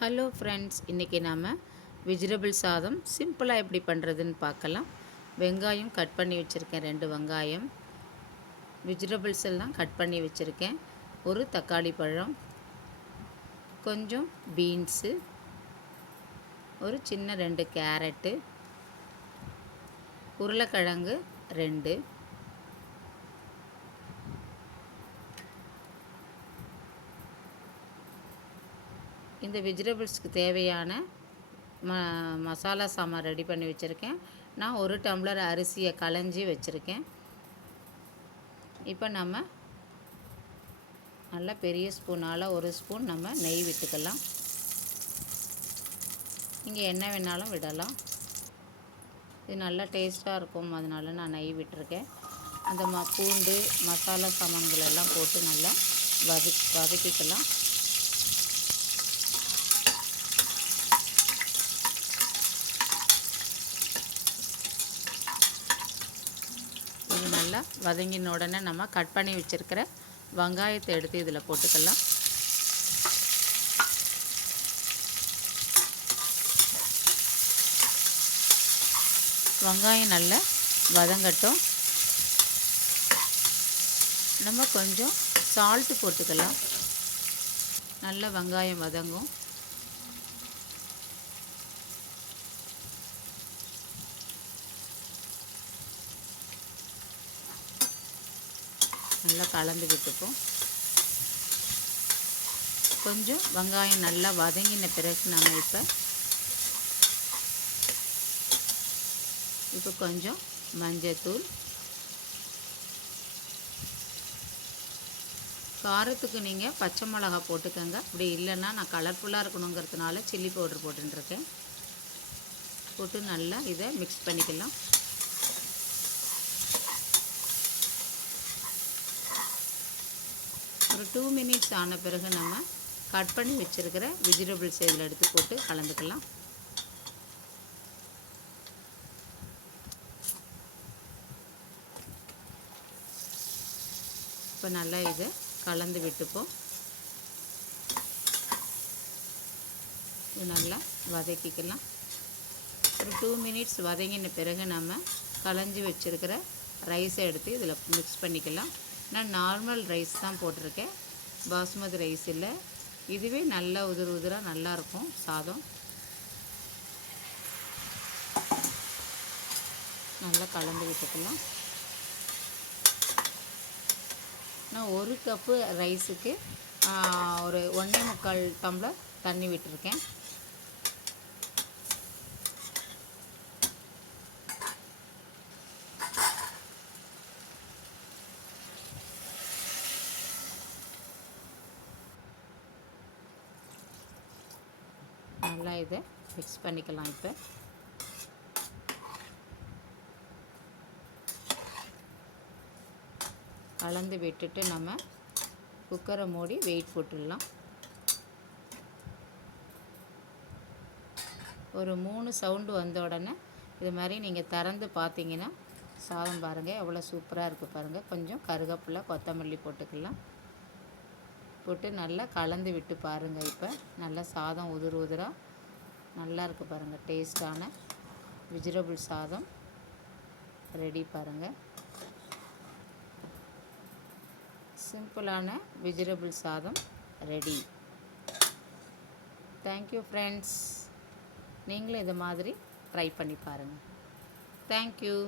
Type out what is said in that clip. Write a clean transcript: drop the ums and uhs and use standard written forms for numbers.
Hello friends, இன்றைக்கி நாம் vegetable சாதம் சிம்பிளாக எப்படி பண்ணுறதுன்னு பார்க்கலாம். வெங்காயம் கட் பண்ணி வச்சுருக்கேன், 2 வெங்காயம். வெஜிடபிள்ஸ் எல்லாம் கட் பண்ணி வச்சுருக்கேன். ஒரு தக்காளி பழம், கொஞ்சம் பீன்ஸு, ஒரு சின்ன 2 கேரட்டு, உருளைக்கிழங்கு 2, இந்த வெஜிடபிள்ஸ்க்கு தேவையான மசாலா சாமான் ரெடி பண்ணி வச்சுருக்கேன். நான் 1 டம்ளர் அரிசியை களைஞ்சி வச்சுருக்கேன். இப்போ நம்ம நல்லா பெரிய ஸ்பூனால் 1 ஸ்பூன் நம்ம நெய் விட்டுக்கலாம். நீங்கள் என்ன வேணாலும் விடலாம். இது நல்லா டேஸ்ட்டாக இருக்கும், அதனால நான் நெய் விட்டுருக்கேன். அந்த பூண்டு மசாலா சாமான்கள் எல்லாம் போட்டு நல்லா வதக்கிக்கலாம். இது நல்லா வதங்கின உடனே நம்ம கட் பண்ணி வச்சுருக்கிற வெங்காயத்தை எடுத்து இதில் போட்டுக்கலாம். வெங்காயம் நல்லா வதங்கட்டும். நம்ம கொஞ்சம் சால்ட்டு போட்டுக்கலாம். நல்லா வெங்காயம் வதங்கும். நல்லா கலந்து விட்டுப்போம். கொஞ்சம் வெங்காயம் நல்லா வதங்கின பிறகு நம்ம இப்போ கொஞ்சம் மஞ்சத்தூள், காரத்துக்கு நீங்கள் பச்சை மிளகா போட்டுக்கோங்க. அப்படி இல்லைன்னா நான் கலர்ஃபுல்லாக இருக்கணுங்கிறதுனால சில்லி பவுடர் போட்டுருக்கேன். போட்டு நல்லா இதை மிக்ஸ் பண்ணிக்கலாம். ஒரு 2 மினிட்ஸ் ஆன பிறகு நம்ம கட் பண்ணி வச்சுருக்கிற வெஜிடபிள்ஸ் இதில் எடுத்து போட்டு கலந்துக்கலாம். இப்போ நல்லா இதை கலந்து விட்டுப்போம். இது நல்லா வதக்கிக்கலாம். ஒரு 2 மினிட்ஸ் வதங்கின பிறகு நம்ம களைஞ்சி வச்சுருக்கிற ரைஸை எடுத்து இதில் மிக்ஸ் பண்ணிக்கலாம். நான் நார்மல் ரைஸ் தான் போட்டிருக்கேன், பாஸ்மதி ரைஸ் இல்லை. இதுவே நல்லா உதிராக நல்லாயிருக்கும் சாதம். நல்லா கலந்து விட்டுக்கலாம். நான் 1 கப்பு ரைஸுக்கு ஒரு 1.25 டம்ளர் தண்ணி விட்டுருக்கேன். நல்லா இதை மிக்ஸ் பண்ணிக்கலாம். இப்போ கலந்து விட்டுட்டு நம்ம குக்கரை மூடி வெயிட் போட்டுடலாம். ஒரு 3 சவுண்டு வந்த உடனே இது மாதிரி நீங்கள் திறந்து பார்த்தீங்கன்னா சாதம் பாருங்கள் எவ்வளோ சூப்பராக இருக்குது பாருங்கள். கொஞ்சம் கருவேப்பிலை கொத்தமல்லி போட்டுக்கலாம். போட்டு நல்லா கலந்து விட்டு பாருங்கள். இப்போ நல்லா சாதம் உதிராக நல்லா இருக்குது பாருங்கள். டேஸ்டான வெஜிடபிள் சாதம் ரெடி பாருங்கள். சிம்பிளான வெஜிடபிள் சாதம் ரெடி. Thank you friends. நீங்களும் இது மாதிரி ட்ரை பண்ணி பாருங்கள். தேங்க்யூ.